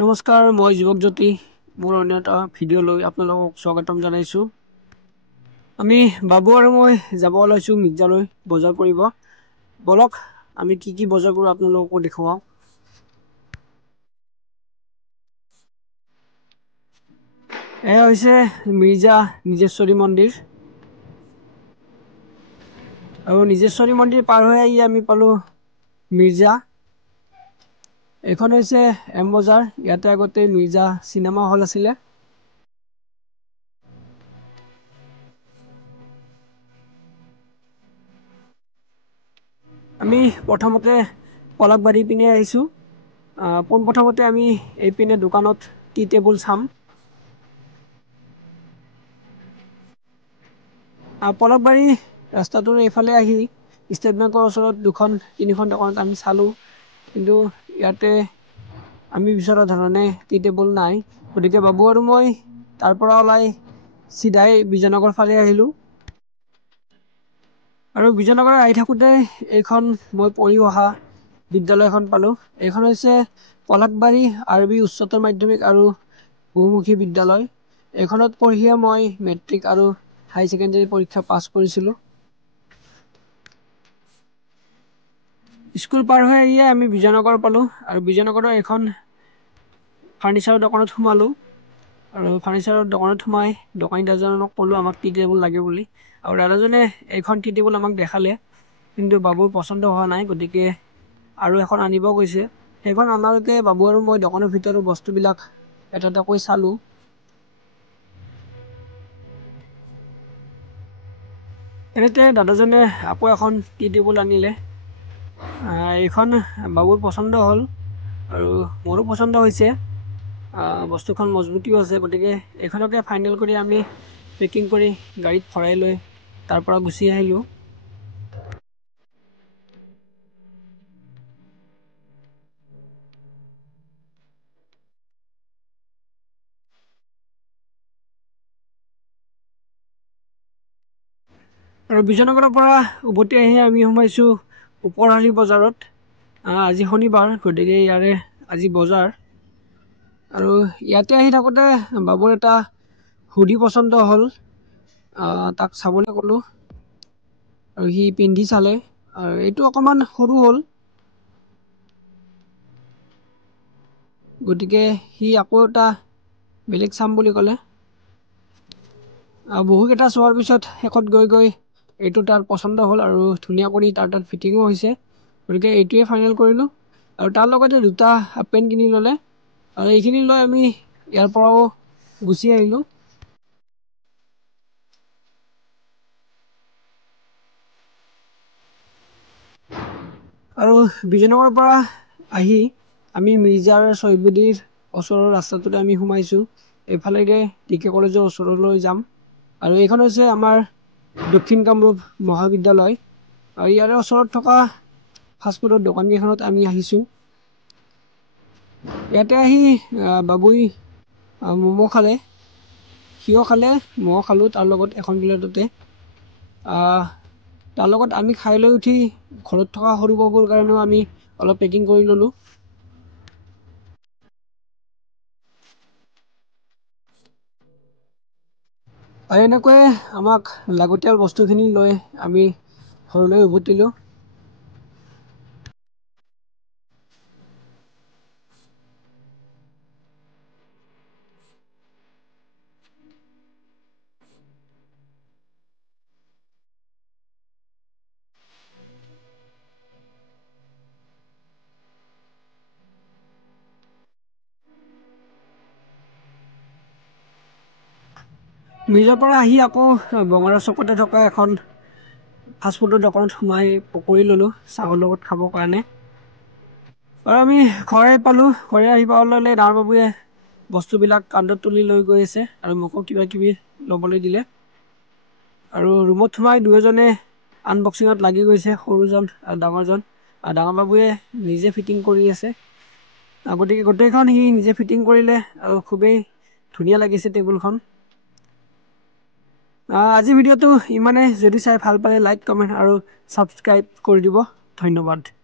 নমস্কাৰ, মই যুৱক জ্যোতি মোৰ অন্য এটা ভিডিঅ'লৈ আপোনালোকক স্বাগতম জনাইছোঁ। আমি বাবু আৰু মই যাব ওলাইছোঁ মিৰ্জালৈ বজাৰ কৰিব। বলক আমি কি বজাৰ কৰোঁ আপোনালোককো দেখুৱাওঁ। এয়া হৈছে মিৰ্জা নিজেশ্বৰী মন্দিৰ। আৰু নিজেশ্বৰী মন্দিৰ পাৰ হৈ আহি আমি পালোঁ মিৰ্জা। এইখন হৈছে এম বজাৰ। ইয়াতে আগতে মিৰ্জা চিনেমা হল আছিলে। আমি প্ৰথমতে পলাকবাৰী পিনে আহিছোঁ। পোনপ্ৰথমতে আমি এইপিনে দোকানত টি টেবুল চাম। পলাকবাৰী ৰাস্তাটোৰ এইফালে আহি ষ্টেট বেংকৰ ওচৰত তিনিখন দোকানত আমি চালোঁ, কিন্তু ইয়াতে আমি বিচৰা ধৰণে টি টেবুল নাই। গতিকে বাবু আৰু মই তাৰ পৰা ওলাই চিধাই বিজয়নগৰ ফালে আহিলোঁ। আৰু বিজয়নগৰ আহি থাকোঁতে এইখন মই পঢ়ি অহা বিদ্যালয়খন পালোঁ। এইখন হৈছে পলাকবাৰী আৰবি উচ্চতৰ মাধ্যমিক আৰু বহুমুখী বিদ্যালয়। এইখনত পঢ়িয়ে মই মেট্ৰিক আৰু হাই ছেকেণ্ডেৰী পৰীক্ষা পাছ কৰিছিলোঁ। স্কুল পাৰ হৈ আহিয়ে আমি বিজয়নগৰ পালোঁ আৰু বিজয়নগৰৰ এখন ফাৰ্ণিচাৰৰ দোকানত সোমালোঁ। আৰু ফাৰ্ণিচাৰৰ দোকানত সোমাই দোকানী দাদাজনক ক'লোঁ আমাক টি টেবুল লাগে বুলি। আৰু দাদাজনে এইখন টি টেবুল আমাক দেখালে, কিন্তু বাবুৰ পচন্দ হোৱা নাই, গতিকে আৰু এখন আনিব কৈছে। সেইখন আনালৈকে বাবু আৰু মই দোকানৰ ভিতৰৰ বস্তুবিলাক এটা এটাকৈ চালোঁ। এনেতে দাদাজনে আকৌ এখন টি টেবুল আনিলে। এইখন বাবুৰ পচন্দ হ'ল আৰু মোৰো পচন্দ হৈছে। বস্তুখন মজবুতিও আছে, গতিকে এইখনকে ফাইনেল কৰি আমি পেকিং কৰি গাড়ীত ভৰাই লৈ তাৰ পৰা গুচি আহিলোঁ। আৰু বিজয়নগৰৰ পৰা উভতি আহি আমি সোমাইছোঁ ওপৰহালি বজাৰত। আজি শনিবাৰ, গতিকে ইয়াৰে আজি বজাৰ। আৰু ইয়াতে আহি থাকোঁতে বাবুৰ এটা হুডি পচন্দ হ'ল। তাক চাবলৈ ক'লোঁ আৰু সি পিন্ধি চালে। আৰু এইটো অকণমান সৰু হ'ল, গতিকে সি আকৌ এটা বেলেগ চাম বুলি ক'লে। বহুকেইটা চোৱাৰ পিছত শেষত গৈ এইটো তাৰ পচন্দ হ'ল আৰু ধুনীয়া কৰি তাত ফিটিঙো হৈছে। গতিকে এইটোৱে ফাইনেল কৰিলোঁ। আৰু তাৰ লগতে দুটা হাফ পেণ্ট কিনি ল'লে। আৰু এইখিনি লৈ আমি ইয়াৰ পৰাও গুচি আহিলোঁ। আৰু বিজয়নগৰৰ পৰা আহি আমি মিৰ্জাৰ ছহিদবেদীৰ ওচৰৰ ৰাস্তাটোতে আমি সোমাইছোঁ। এইফালেৰে ডিকে কলেজৰ ওচৰলৈ যাম। আৰু এইখন হৈছে আমাৰ দক্ষিণ কামৰূপ মহাবিদ্যালয়। আৰু ইয়াৰে ওচৰত থকা ফাষ্টফুডৰ দোকানকেইখনত আমি আহিছোঁ। ইয়াতে আহি বাবুই ম'ম' খালে, সিও খালে, ময়ো খালোঁ তাৰ লগত এখন প্লেটতে। তাৰ লগত আমি খাই লৈ উঠি ঘৰত থকা সৰু বাবুৰ কাৰণেও আমি অলপ পেকিং কৰি ল'লোঁ। আৰু এনেকৈয়ে আমাক লাগতিয়াল বস্তুখিনি লৈ আমি ঘৰলৈ উভতিলোঁ। মিৰ্জাৰ পৰা আহি আকৌ বঙাৰা চকতে থকা এখন ফাষ্টফুডৰ দোকানত সোমাই পকৰি ল'লোঁ চাহৰ লগত খাবৰ কাৰণে। আৰু আমি ঘৰে পালোঁ। ঘৰে আহি পাবলৈ ডাঙৰ বাবুয়ে বস্তুবিলাক কান্ধত তুলি লৈ গৈ আছে আৰু মোকো কিবা কিবি ল'বলৈ দিলে। আৰু ৰুমত সোমাই দুয়োজনে আনবক্সিঙত লাগি গৈছে, সৰুজন আৰু ডাঙৰজন। আৰু ডাঙৰ বাবুয়ে নিজে ফিটিং কৰি আছে। গতিকে গোটেইখন সি নিজে ফিটিং কৰিলে আৰু খুবেই ধুনীয়া লাগিছে টেবুলখন। আজিৰ ভিডিঅ'টো ইমানেই। যদি চাই ভাল পালে লাইক, কমেণ্ট আৰু ছাবস্ক্ৰাইব কৰি দিব। ধন্যবাদ।